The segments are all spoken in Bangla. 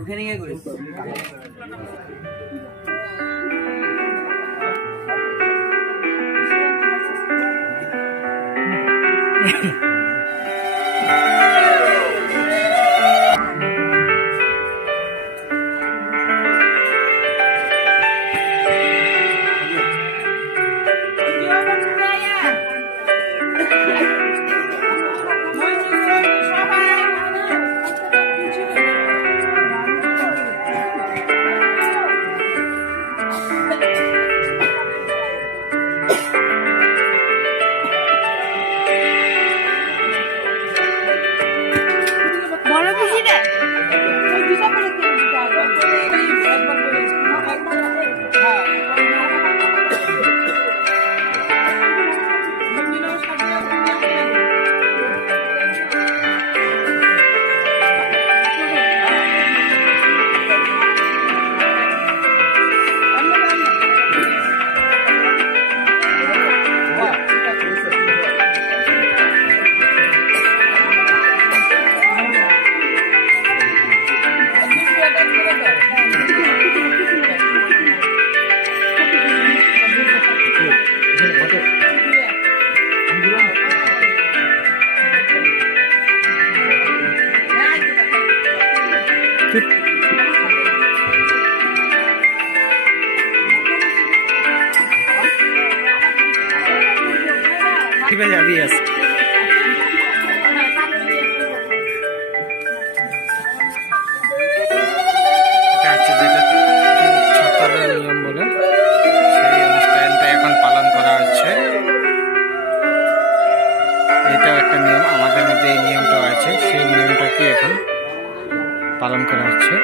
ওখানে গিয়ে করিস যাবি আছে ছত্রদের নিয়ম বলে সেই অনুষ্ঠানটা এখন পালন করা হচ্ছে। এটাও একটা নিয়ম, আমাদের মধ্যে এই নিয়মটাও আছে, সেই নিয়মটাকে এখন পালন করা হচ্ছে।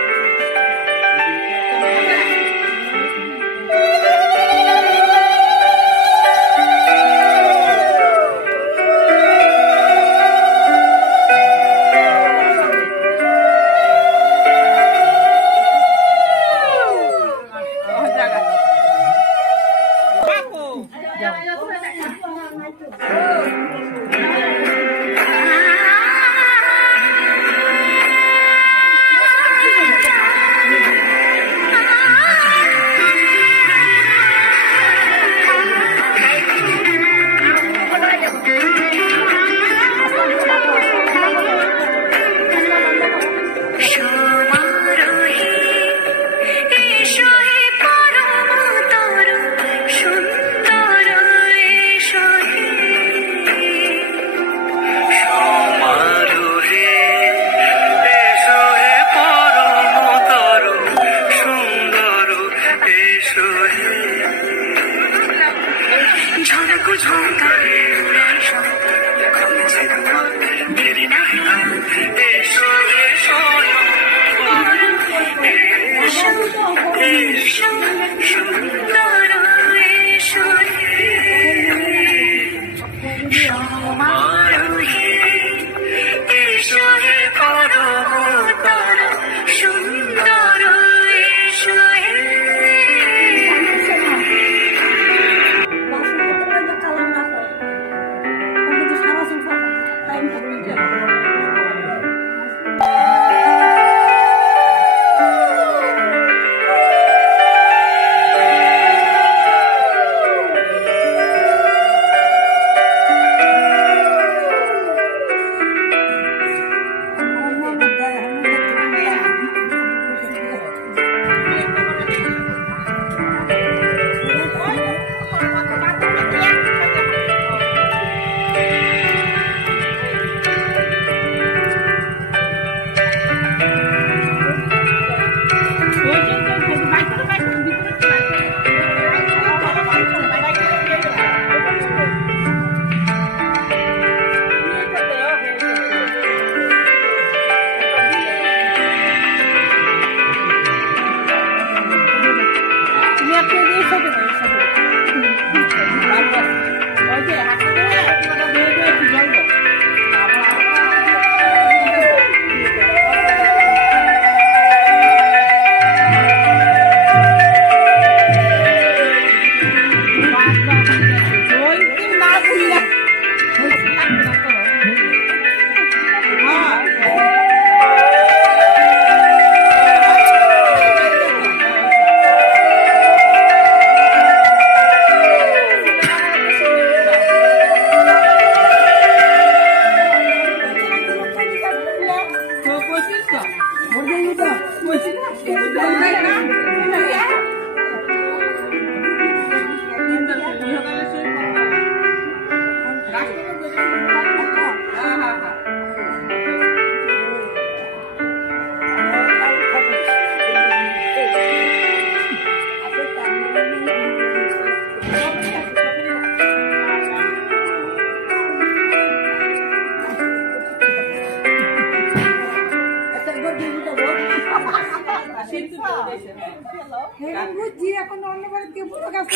বুঝছি এখন অন্যবার কেউ কাজ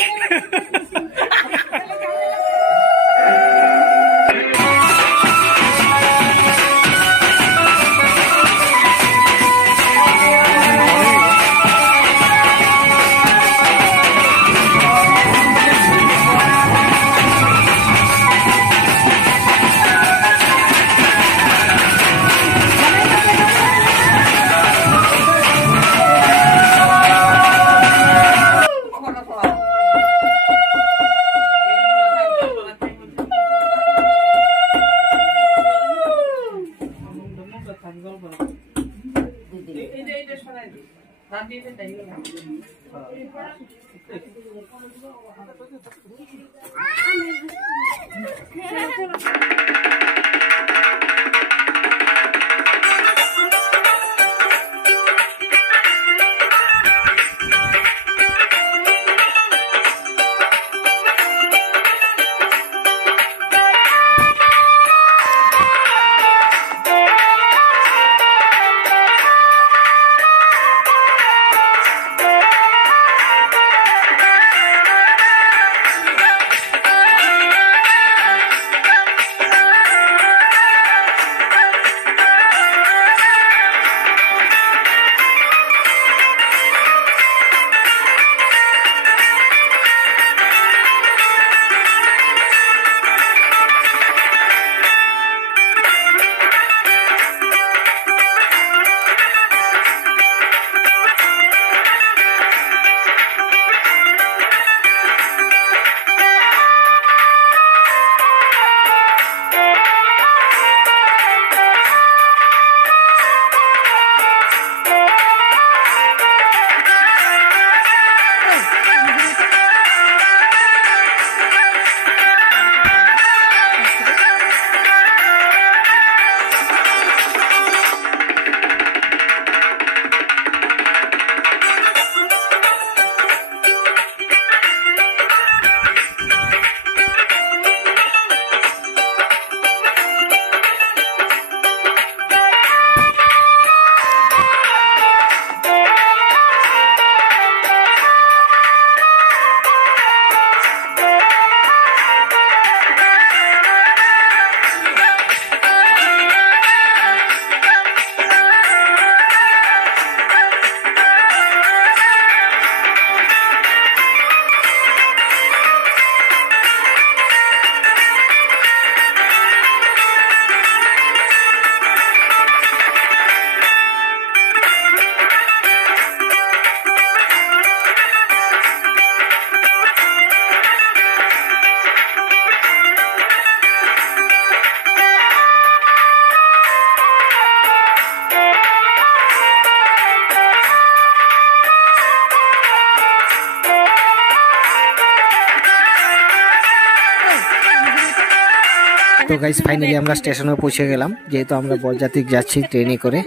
তো গাইস ফাইনালি আমরা স্টেশনে পৌঁছে গেলাম। যেহেতু আমরা বরযাত্রী যাচ্ছি ট্রেনে করে,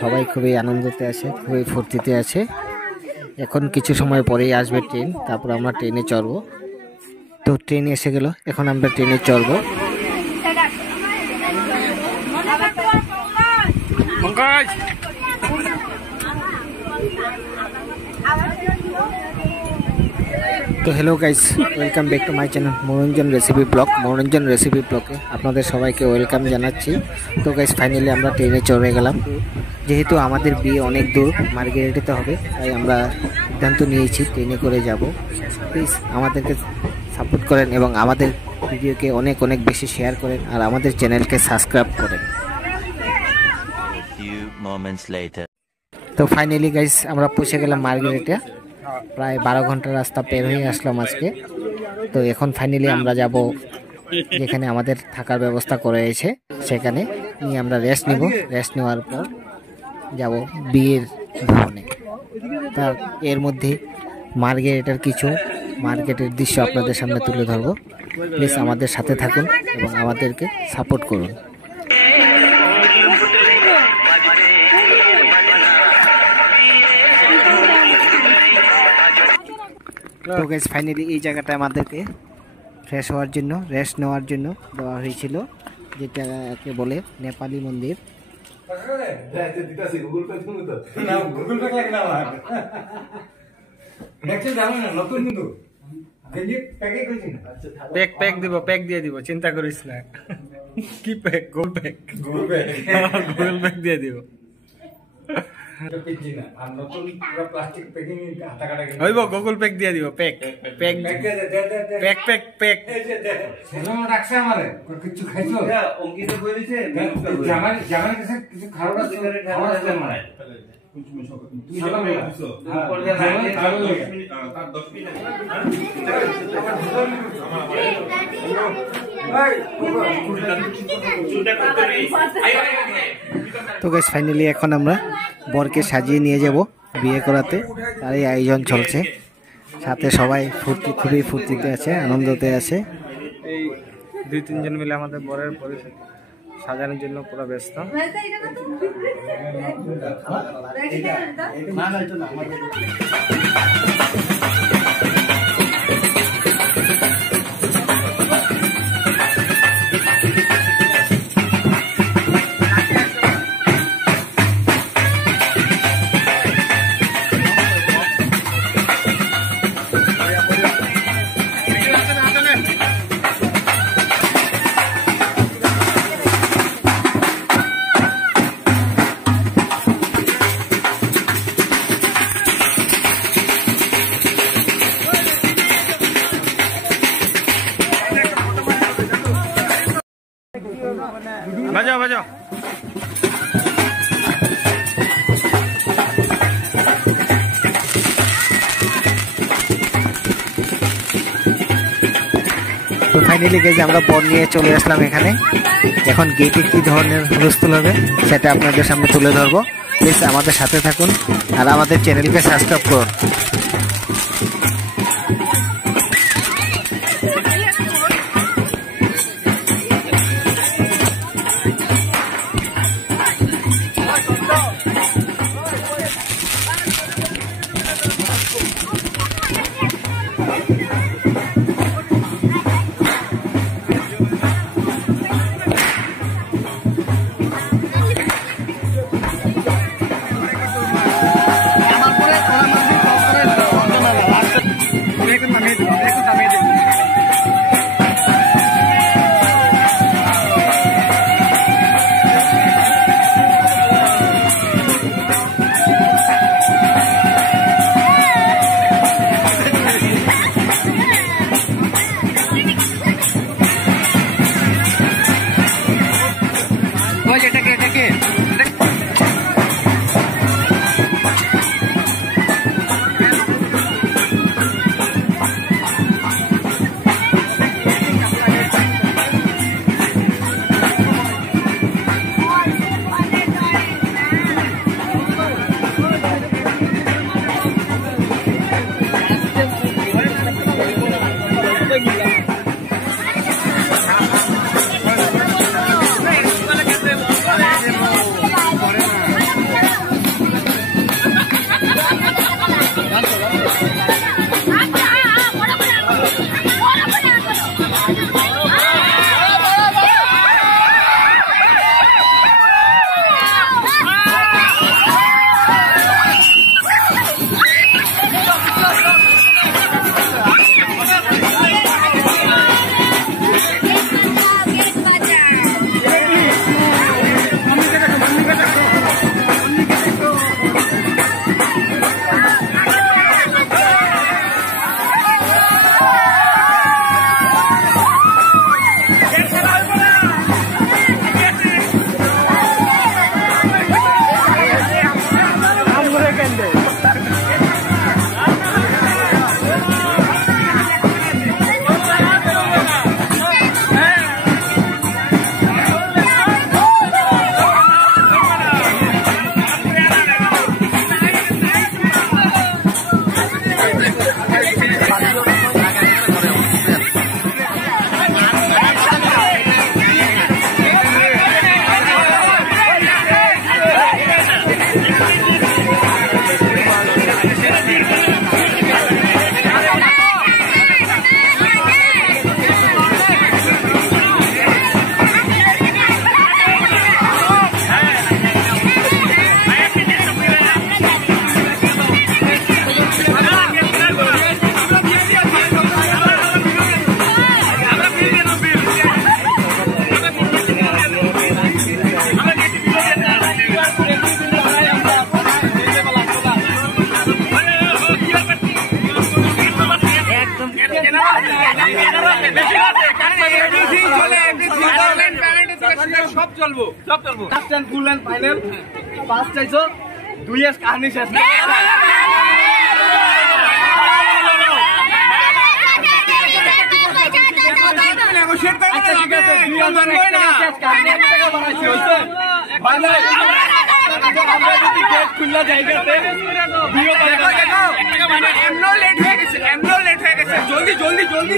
সবাই খুবই আনন্দতে আছে, খুবই ফুর্তিতে আছে। এখন কিছু সময় পরেই আসবে ট্রেন, তারপর আমরা ট্রেনে চড়বো। তো ট্রেন এসে গেল, এখন আমরা ট্রেনে চড়বো। তো hello guys, welcome back to my channel Manoranjan recipe blog. Manoranjan recipe ব্লগে আপনাদের সবাইকে ওয়েলকাম জানাচ্ছি। তো গাইস ফাইনালি আমরা ট্রেনে চড়ে গেলাম। যেহেতু আমাদের বিয়ে অনেক দূর, মার্গেরিটাতে হবে, তাই আমরা সিদ্ধান্ত নিয়েছি ট্রেনে করে যাব। প্লিজ আমাদেরকে সাপোর্ট করেন এবং আমাদের ভিডিওকে অনেক অনেক বেশি শেয়ার করেন আর আমাদের চ্যানেলকে সাবস্ক্রাইব করেন। তো ফাইনালি গাইস আমরা পৌঁছে গেলাম মার্গেরিটা। প্রায় 12 ঘন্টা রাস্তা পের হয়ে আসলাম আজকে। তো এখন ফাইনালি আমরা যাব যেখানে আমাদের থাকার ব্যবস্থা করা হয়েছে, সেখানে নিয়ে আমরা রেস্ট নিব। রেস্ট নেওয়ার পর যাব বিয়ের ভবনে। তার এর মধ্যে মার্গেরিটার কিছু মার্কেটের দৃশ্য আপনাদের সামনে তুলে ধরবো। প্লিজ আমাদের সাথে থাকুন এবং আমাদেরকে সাপোর্ট করুন। তো গাইস ফাইনালি এই জায়গাটা আমাদেরকে ফ্রেশ হওয়ার জন্য, রেস্ট নেওয়ার জন্য দেওয়া হয়েছিল, যেটাকে বলে নেপালি মন্দির। গুগল পে তুমি তো না গুগল পে লাগে না আমার নেক্সট যাবো না নতুন কিন্তু প্যাকে কইছি না প্যাক প্যাক দিব প্যাক দিয়ে দিব চিন্তা করিস না কি প্যাক গোল প্যাক গোল প্যাক দিয়ে দিব আর নতুন পুরো প্লাস্টিক প্যাকিং হাতা কাটা হইব গুগল প্যাক দিয়ে দিব pack pack pack pack pack সেজন্য রাখছে আমারে কিছু খাইছো অঙ্কিত কই দিছে জামার কাছে কিছু খারাপ আছে খাবার আছে মানে তো গাইস ফাইনালি এখন আমরা বরকে সাজিয়ে নিয়ে যাব বিয়ে করাতে, তারই আয়োজন চলছে। সাথে সবাই খুবই ফুর্তিতে আছে, আনন্দতে আছে। এই 2-3 জন মিলে আমাদের বরের পরিচয় সাজানোর জন্য পুরো ব্যস্ত। বাজাও বাজাও। তো ফাইনালি গাইজ আমরা বর নিয়ে চলে আসলাম এখানে। এখন গেটে কি ধরনের হুলস্থুল হবে সেটা আপনাদের সামনে তুলে ধরবো। প্লিজ আমাদের সাথে থাকুন আর আমাদের চ্যানেলকে সাবস্ক্রাইব করুন। চলবো সব চলবো last and full and final pass চাইছো 2 ইয়ার্স কাহিনী শেষ খুলনা জায়গাতে জলদি জলদি জলদি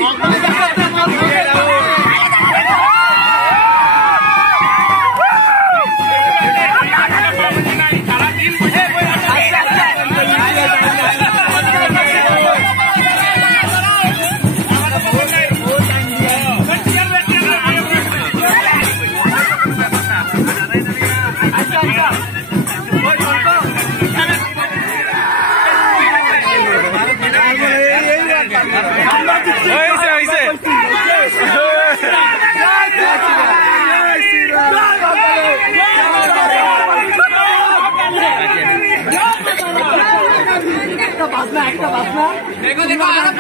একটা বাসনা দেখো দেখো আরো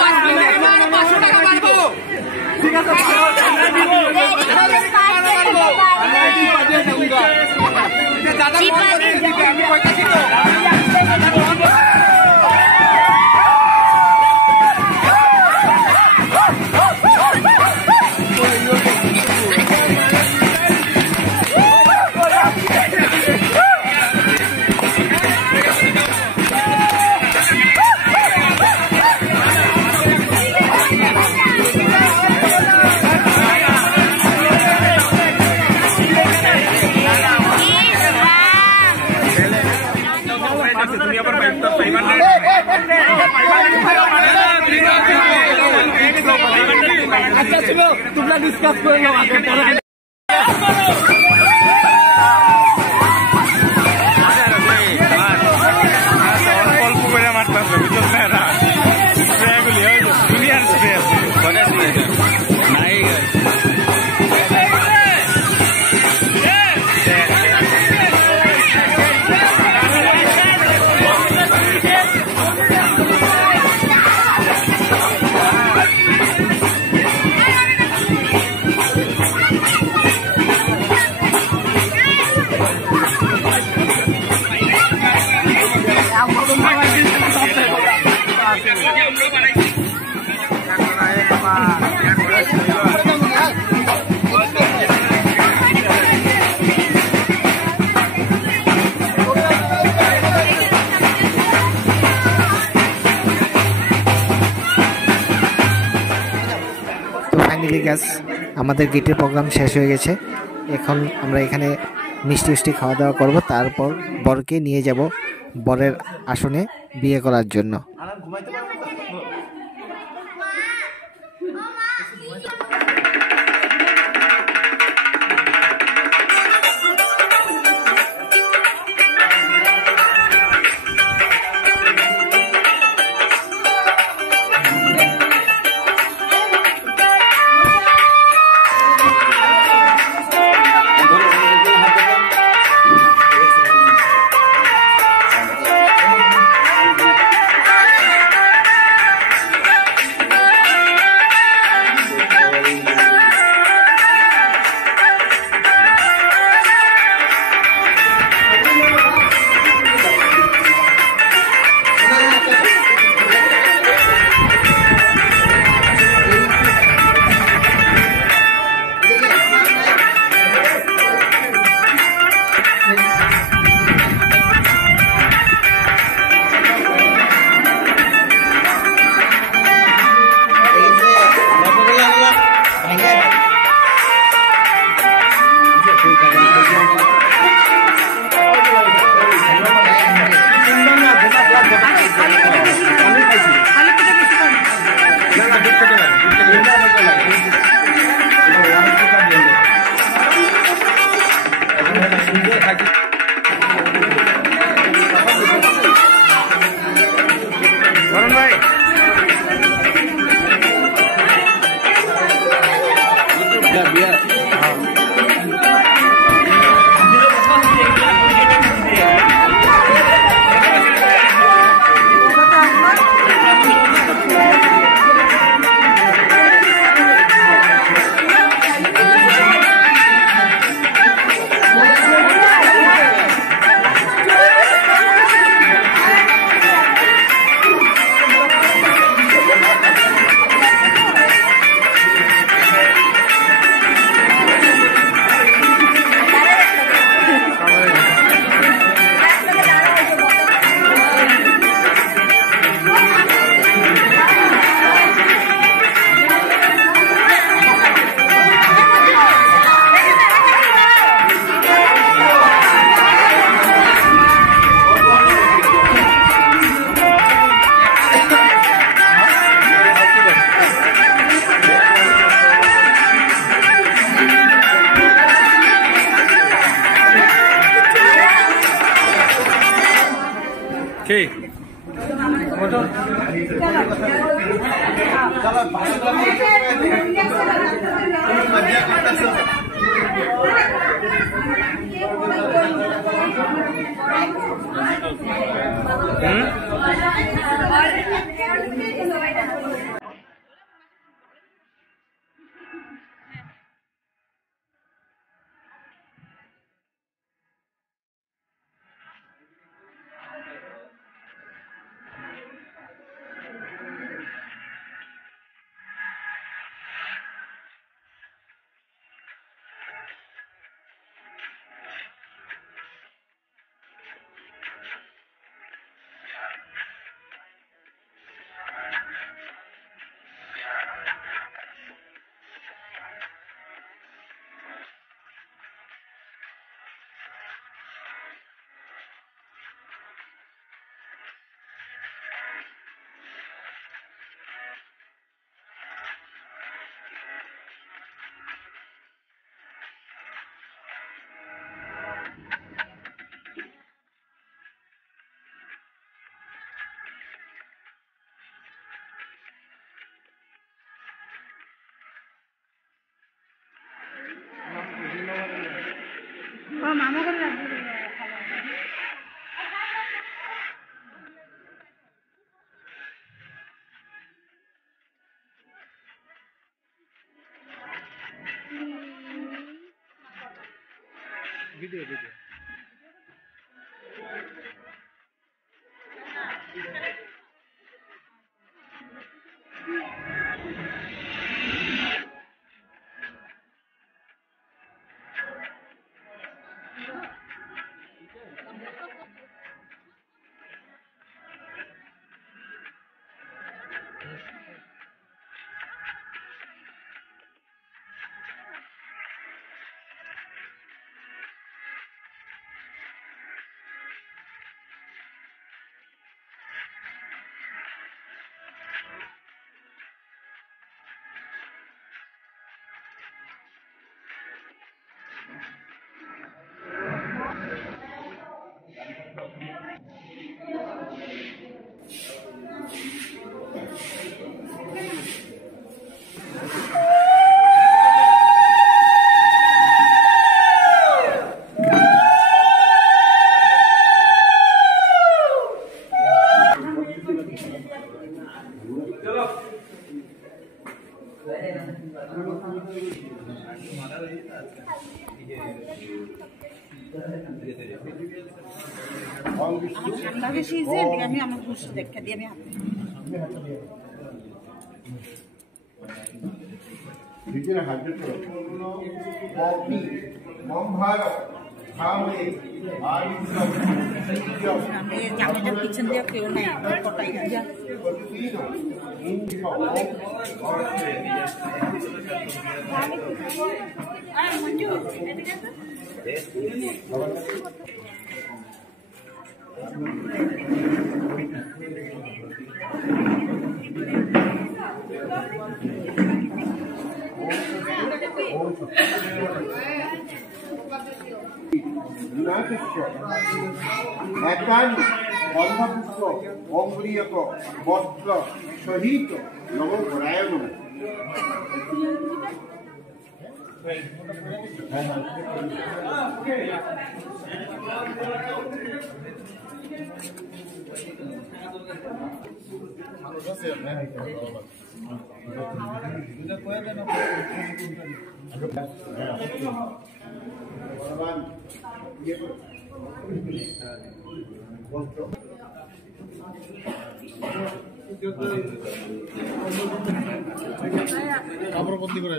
500 টাকা মারবো ঠিক আছে দাদা আমি কইতাছি তো अच्छा चलो तुमने डिस्कस कर लो आगे গাছ আমাদের গেটের প্রোগ্রাম শেষ হয়ে গেছে। এখন আমরা এখানে মিষ্টি মিষ্টি খাওয়া দাওয়া করব, তারপর বরকে নিয়ে যাব বরের আসনে বিয়ে করার জন্য। ঠিক মামা করে রাখবো ভিডিও ভিডিও ঠান্ডা বেশি যে আমি আমার খুশি দেখা দিয়ে আমি হাতে দ্বিতীয় হাতে তো কপি মমভার খাওয়ে আইসব আমি জামাইটার পিছন দিয়ে কেউ নাই কটাই যা মঞ্জু এদিকে একানি বন্ধপুষ্প অঙ্গুলীয়ক বস্ত্র সহিত নম গরায়ণ ভগবান কাপড় বন্দি করে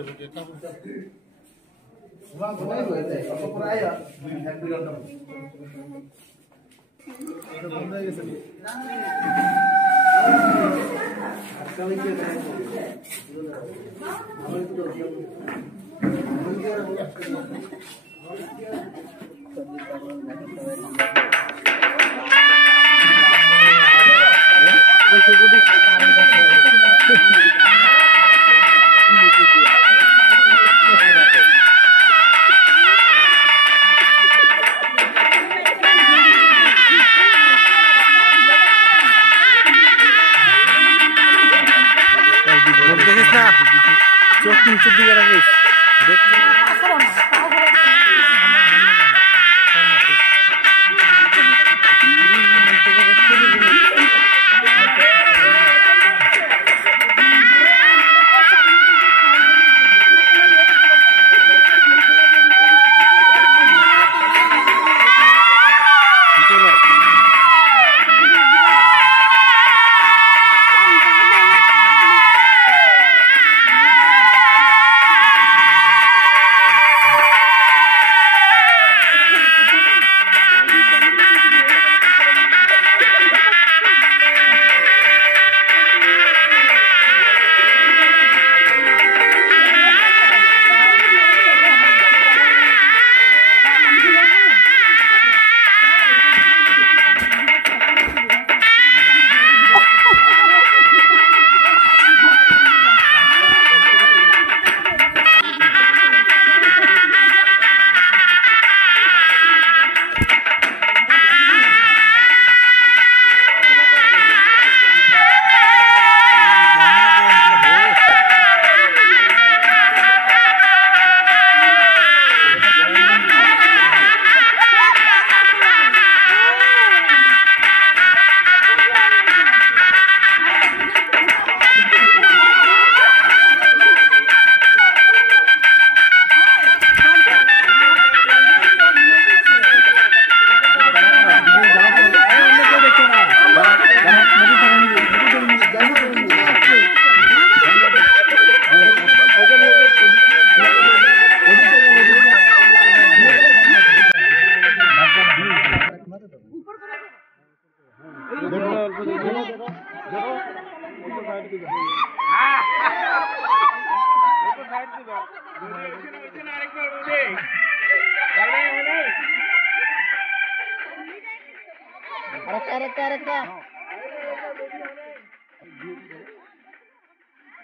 নিচের দিকে রাখিস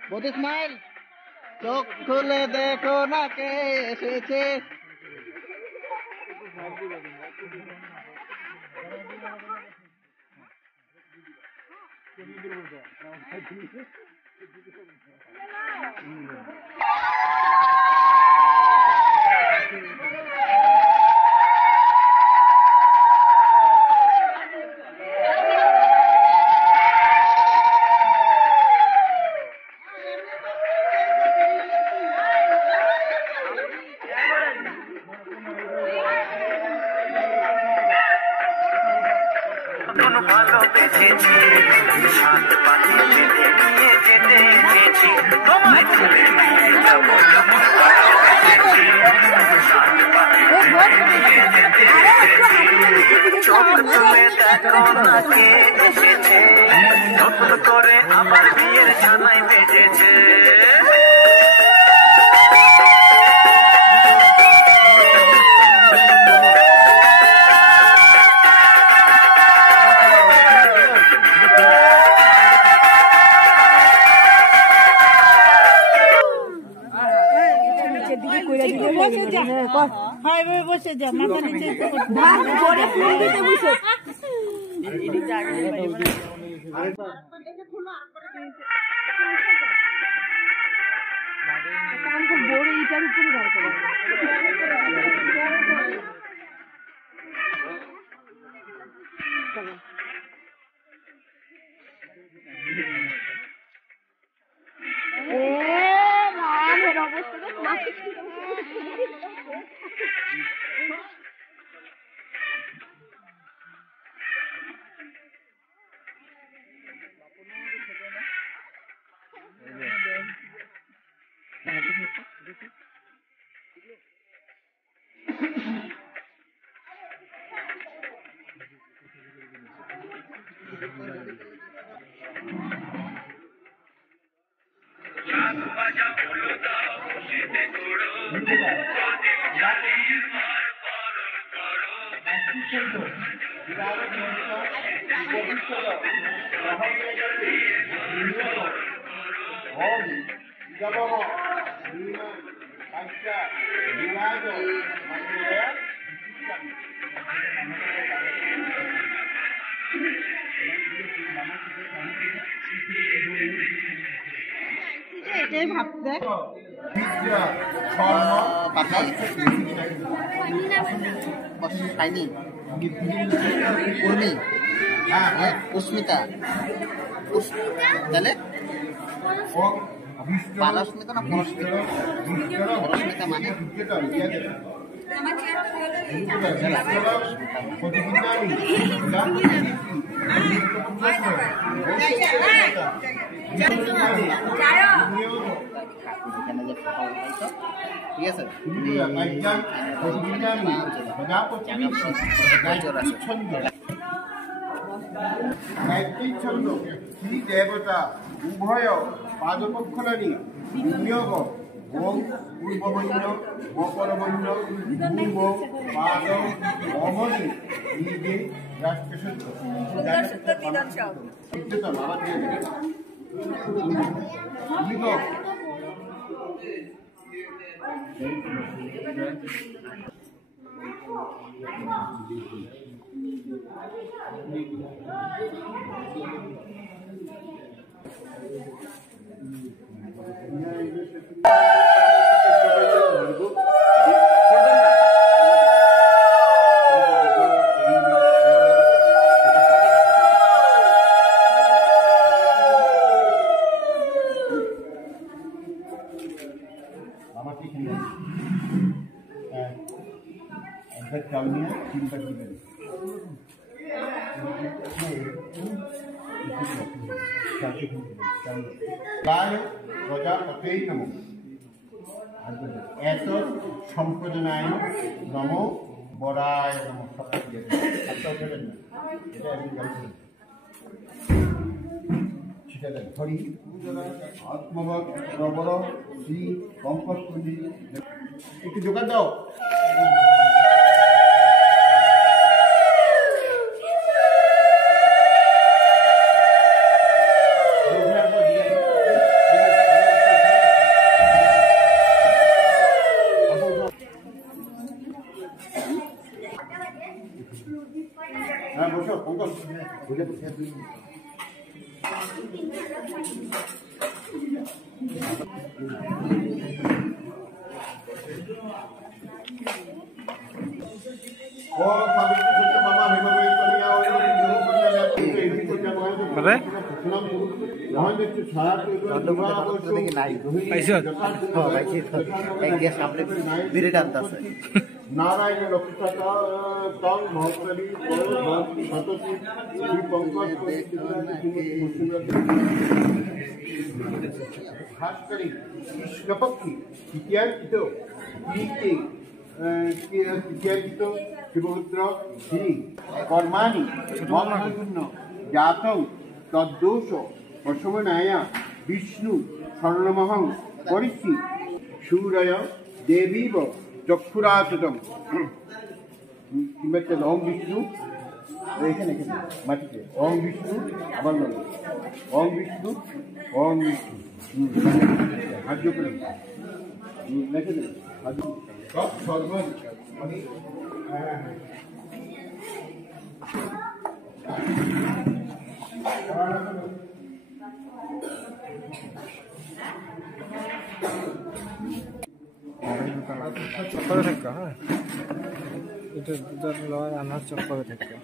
বডি স্মাইল চোখ খুলে দেখো না কে এসেছে নতুন করে আমার বিয়ের ছানায় বেজেছে বসে যা মাথা নিচে বড় ইটার উপরে ঘর করে এটাই ভাবতে শাইনি উর্মি উস্মিতা তাহলে পারস্মিতা না পরস্মিতা পরস্মিতা মানে ঠিক আছে গায়ত্রী ছন্দ শ্রী দেবতা উভয় পাদপক্ষরানি বিনিয়োগ ওম পূর্ববন্য অপরবন্য পূর্ব পাদ অমনি নিজে রাষ্ট্রসত্য প্রজাপতে নমঃ এত সম্প্রদায় নমো বরায় নমঃ হরি আত্মবৎ প্রবর শ্রী কঙ্কটকুঞ্জি একটু যোগান দাও হ্যাঁ বসো পঙ্কজ বুঝে বসে ও সাবিত্রী সত্য বাবা হেমবে কলিয়া ও দেহ কলিয়া যাচ্ছে এই পূজা মানে সুনাম মহাদেব ছাড়া তো অবশ্য নাই পাইছো হ্যাঁ পাইছি তো একদিন সামনে বিরাট আনতাছে নারায়ণ লক্ষ্মীটা তং মহকলি সততী শ্রী পঙ্কজ খাস করে কৃষ্ণপক্ষী ইত্যাদিত ইত্যাদিত শিবপুত্র শ্রী কর্মাণি মহাপূর্ণ জাতং তদ্দোষ অসমনায়া বিষ্ণু স্বর্ণমহং করিষ্যি সূরয় দেবীব চক্ষুরাচতম কিংবা ওম বিষ্ণু এখানে মাটিতে ওম বিষ্ণু আবার বলো ওম বিষ্ণু হাজ্য করে লিখে দেবে সব সর্ব চক্করে থাকবে হ্যাঁ এটা দুধের লয় আনার চক্করে থাকবে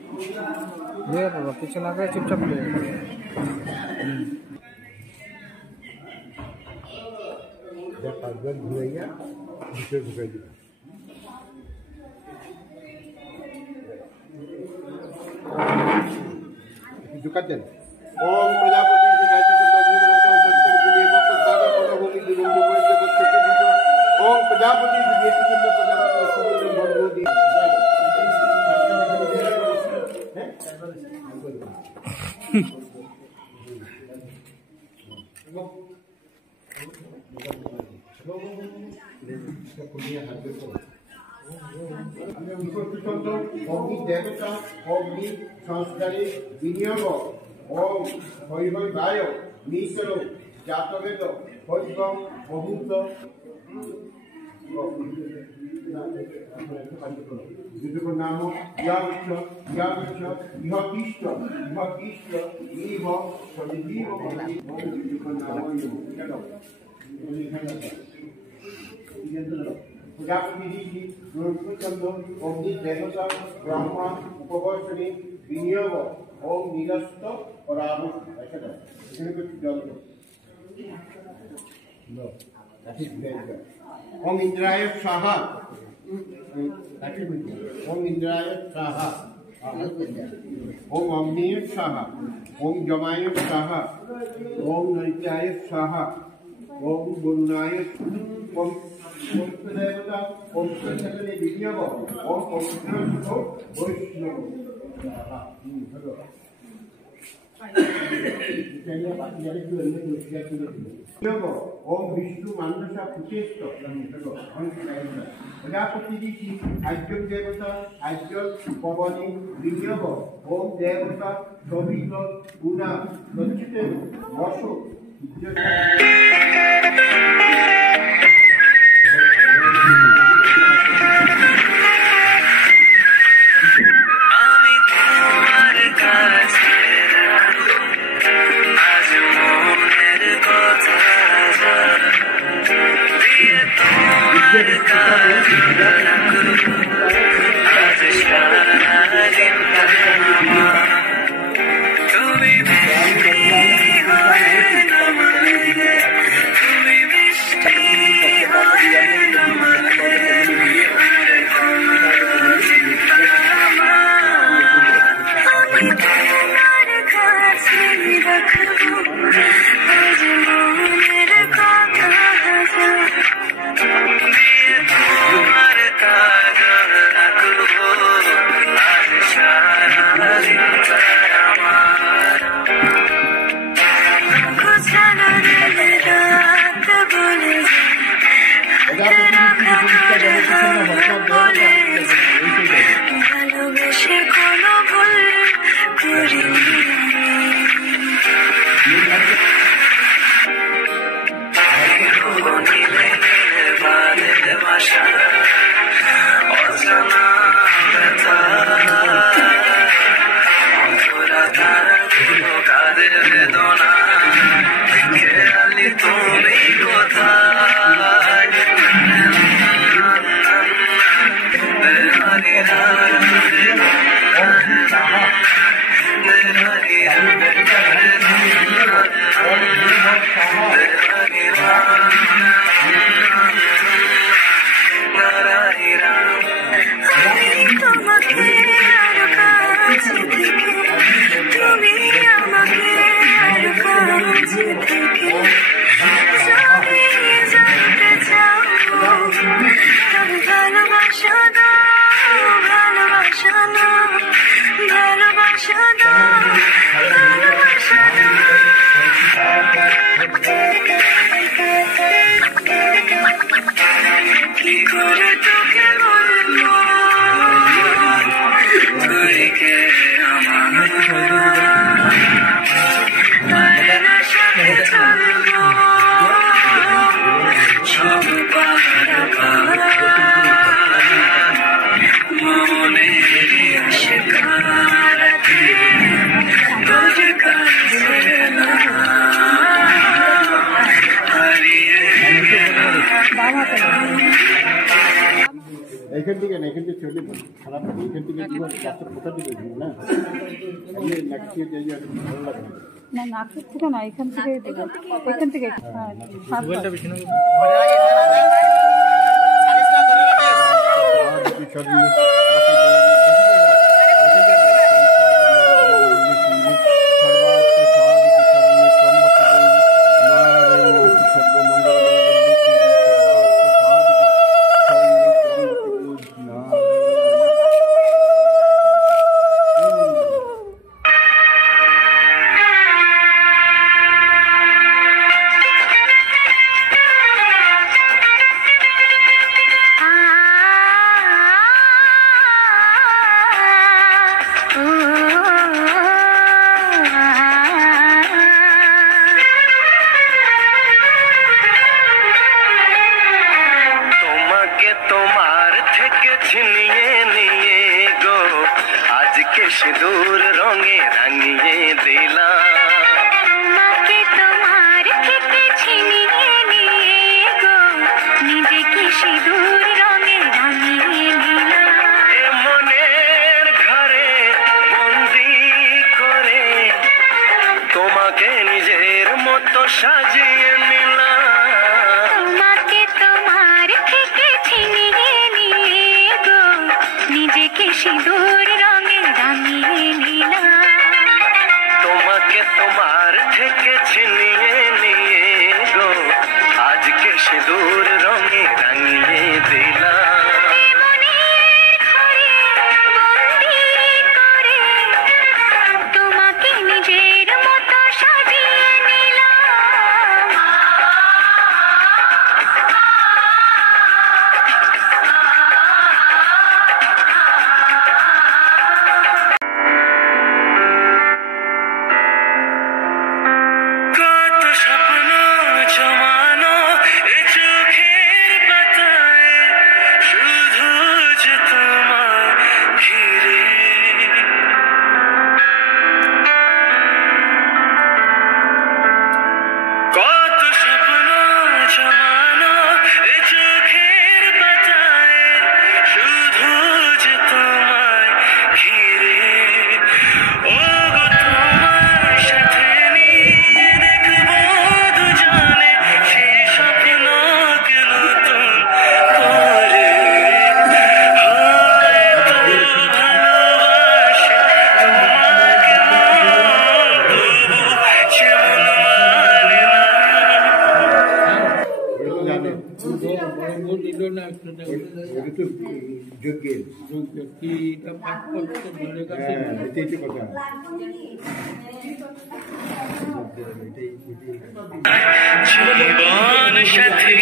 দিয়ে দেবো কিছু না করে চুপচাপ দিয়ে পাঁচবার ঘুরাইয়া ভিতরে ঢুকাই দিবে ঢুকাত দেন ওম প্রজাপতি ओम प्रजापति विजेति चंद्र प्रजापति सुंदर भगवती अग्नि देवता अग्नि संस्कारे विनियोग ओम हरि हरि वाय मीसरो जातवेद हरिगम बहुत नाम इह इव सजीव প্রজাপতি ঋষি রুদ্রচন্দ্র অগ্নি দেবতা ব্রহ্মা উপবর্ষণী বিনিয়োগ ওম নিরস্ত পরামর্শ এখানে কিছু জল ওম ইন্দ্রায় স্বাহা ওম ইন্দ্রায় স্বাহা ওম অগ্নিয় স্বাহা ওম যমায় স্বাহা ওম নৈত্যায় স্বাহা ওম বরুণায় ওম দেবতা ওম সত্যনে বিনিয়োগ ওম পবিত্র বৈষ্ণব ओम विष्णु मानसा पुचेस्त प्रजापति ऋषि आज्ञ देवता आज्ञ पवनी विनियोग ओम देवता सौभिक गुणा लक्षित वर्ष এখান থেকে না এখান থেকে চলে যাবে খারাপ হবে এখান থেকে রাস্তার কোথা থেকে না নাকি যাই ভালো লাগে না নাকের থেকে না এখান থেকে সিঁদুর রঙে রাঙিয়ে দিলাম তোমাকে তোমার থেকে ছিনিয়ে নিয়ে গো নিজেকে সিঁদুর রঙে রাঙিয়ে নিলাম এ মনের ঘরে বন্দি করে তোমাকে নিজের মতো সাজিয়ে নিলাম তোমাকে তোমার থেকে ছিনিয়ে নিয়ে গো নিজেকে সিঁদুর রঙে রাঙিয়ে নিলাম তোমাকে তোমার থেকে ছিনিয়ে নিয়ে গো আজকে সিঁদুর রঙে রাঙিয়ে দিলাম মনের ঘরে বন্দি করে তোমাকে নিজের মতো সাজিয়ে নিলাম কত স্বপ্ন জমানো এ চোখের পাতায় শুধু যে তোমার ঘিরে কত স্বপ্ন জমানো এ চোখের পাতায় শুধু যে তোমায় ঘিরে ও গো তোমার সাথে নিয়ে দেখবো দুজনে সেই স্বপ্নকে নতুন করে হয়তো ভালোবাসে তোমাকে তবু যেমন মানে না জীবন সাথী